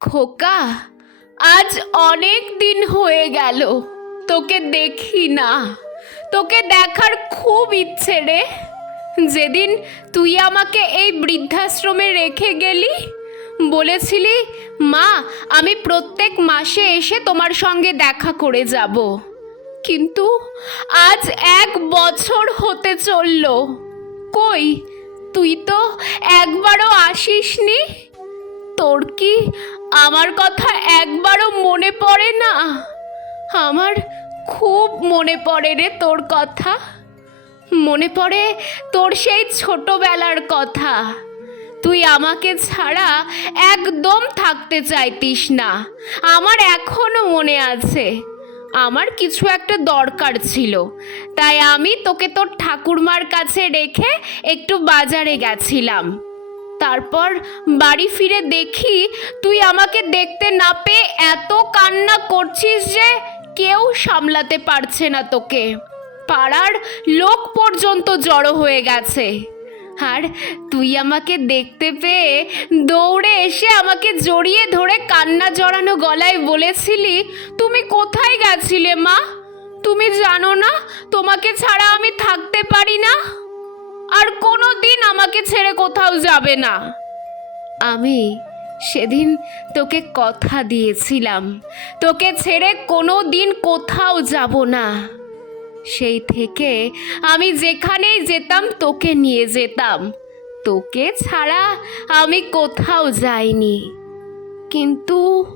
খোকা, আজ অনেক দিন হয়ে গেল, তোকে দেখি না। তোকে দেখার খুব ইচ্ছে রে। যেদিন তুই আমাকে এই বৃদ্ধাশ্রমে রেখে গেলি, বলেছিলি, মা, আমি প্রত্যেক মাসে এসে তোমার সঙ্গে দেখা করে যাব। কিন্তু আজ এক বছর হতে চলল। কই, তুই তো একবারও আসিসনি? তোর কি আমার কথা একবারও মনে পড়ে না? আমার খুব মনে পড়ে রে তোর কথা। মনে পড়ে তোর সেই ছোটবেলার কথা। তুই আমাকে ছাড়া একদম থাকতে চাইতিস না। আমার এখনও মনে আছে। আমার কিছু একটা দরকার ছিল। তাই আমি তোকে তোর ঠাকুরমার কাছে রেখে একটু বাজারে গেছিলাম। তারপর বাড়ি ফিরে দেখি তুই আমাকে দেখতে না পেয়ে এত কান্না করছিস যে কেউ সামলাতে পারছে না তোকে। পাড়ার লোক পর্যন্ত জড়ো হয়ে গেছে। আর তুই আমাকে দেখতে পেয়ে দৌড়ে এসে আমাকে জড়িয়ে ধরে কান্না জড়ানো গলায় বলেছিলি, তুমি কোথায় গেছিলে মা? তুমি জানো না? তোমাকে ছাড়া আমি থাকতে পারি না? আর কোনো দিন আমাকে ছেড়ে কোথাও যাবে না। আমি সেদিন তোকে কথা দিয়েছিলাম। তোকে ছেড়ে কোনো দিন কোথাও যাব না। সেই থেকে আমি যেখানেই যেতাম, তোকে নিয়ে যেতাম। তোকে ছাড়া আমি কোথাও যাইনি। কিন্তু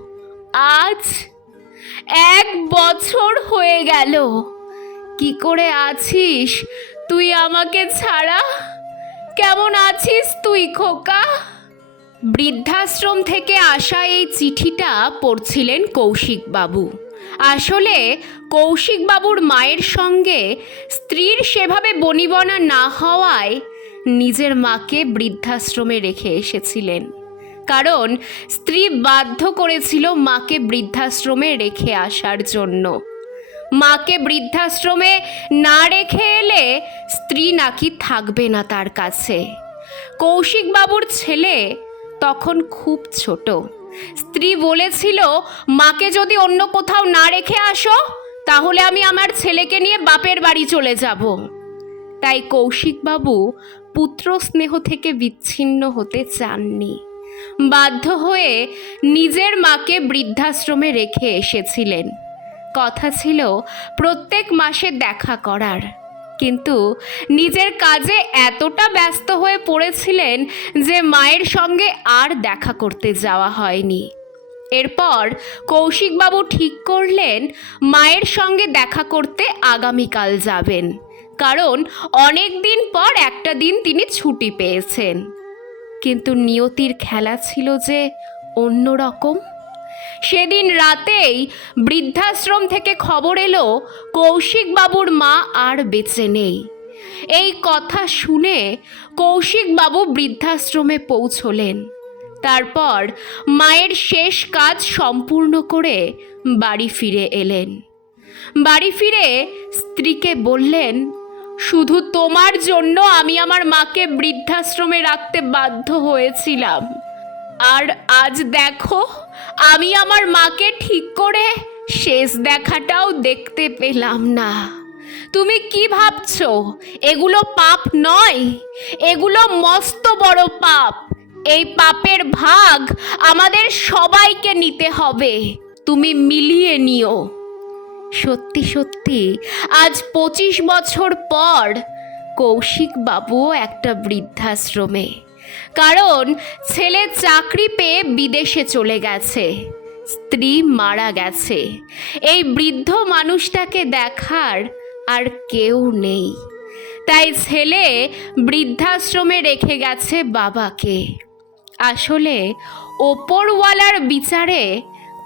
আজ এক বছর হয়ে গেল। কি করে আছিস? তুই আমাকে ছাড়া কেমন আছিস তুই, খোকা? বৃদ্ধাশ্রম থেকে আসা এই চিঠিটা পড়ছিলেন কৌশিকবাবু। আসলে কৌশিকবাবুর মায়ের সঙ্গে স্ত্রীর সেভাবে বনিবনা না হওয়ায় নিজের মাকে বৃদ্ধাশ্রমে রেখে এসেছিলেন। কারণ স্ত্রী বাধ্য করেছিল মাকে বৃদ্ধাশ্রমে রেখে আসার জন্য। মাকে বৃদ্ধাশ্রমে না রেখে এলে স্ত্রী নাকি থাকবে না তার কাছে। কৌশিকবাবুর ছেলে তখন খুব ছোট। স্ত্রী বলেছিল, মাকে যদি অন্য কোথাও না রেখে আসো, তাহলে আমি আমার ছেলেকে নিয়ে বাপের বাড়ি চলে যাব। তাই কৌশিকবাবু পুত্র স্নেহ থেকে বিচ্ছিন্ন হতে চাননি। বাধ্য হয়ে নিজের মাকে বৃদ্ধাশ্রমে রেখে এসেছিলেন। কথা ছিল প্রত্যেক মাসে দেখা করার। কিন্তু নিজের কাজে এতটা ব্যস্ত হয়ে পড়েছিলেন যে মায়ের সঙ্গে আর দেখা করতে যাওয়া হয়নি। এরপর কৌশিকবাবু ঠিক করলেন মায়ের সঙ্গে দেখা করতে আগামীকাল যাবেন, কারণ অনেক দিন পর একটা দিন তিনি ছুটি পেয়েছেন। কিন্তু নিয়তির খেলা ছিল যে অন্যরকম। সেদিন রাতেই বৃদ্ধাশ্রম থেকে খবর এলো, কৌশিকবাবুর মা আর বেঁচে নেই। এই কথা শুনে কৌশিকবাবু বৃদ্ধাশ্রমে পৌঁছলেন। তারপর মায়ের শেষ কাজ সম্পূর্ণ করে বাড়ি ফিরে এলেন। বাড়ি ফিরে স্ত্রীকে বললেন, শুধু তোমার জন্য আমি আমার মাকে বৃদ্ধাশ্রমে রাখতে বাধ্য হয়েছিলাম। আর আজ দেখো, আমি আমার মাকে ঠিক করে শেষ দেখাটাও দেখতে পেলাম না। তুমি কি ভাবছ? এগুলো পাপ নয়। এগুলো মস্ত বড় পাপ। এই পাপের ভাগ আমাদের সবাইকে নিতে হবে। তুমি মিলিয়ে নিও। সত্যি সত্যি, আজ পঁচিশ বছর পর কৌশিক বাবু একটা বৃদ্ধাশ্রমে কারণ ছেলে চাকরি পেয়ে বিদেশে চলে গেছে, স্ত্রী মারা গেছে। এই বৃদ্ধ মানুষটাকে দেখার আর কেউ নেই। তাই ছেলে বৃদ্ধাশ্রমে রেখে গেছে বাবাকে। আসলে ওপরওয়ালার বিচারে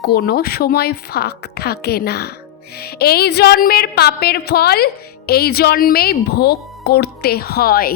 কোনো সময় ফাঁক থাকে না। এই জন্মের পাপের ফল এই জন্মেই ভোগ করতে হয়।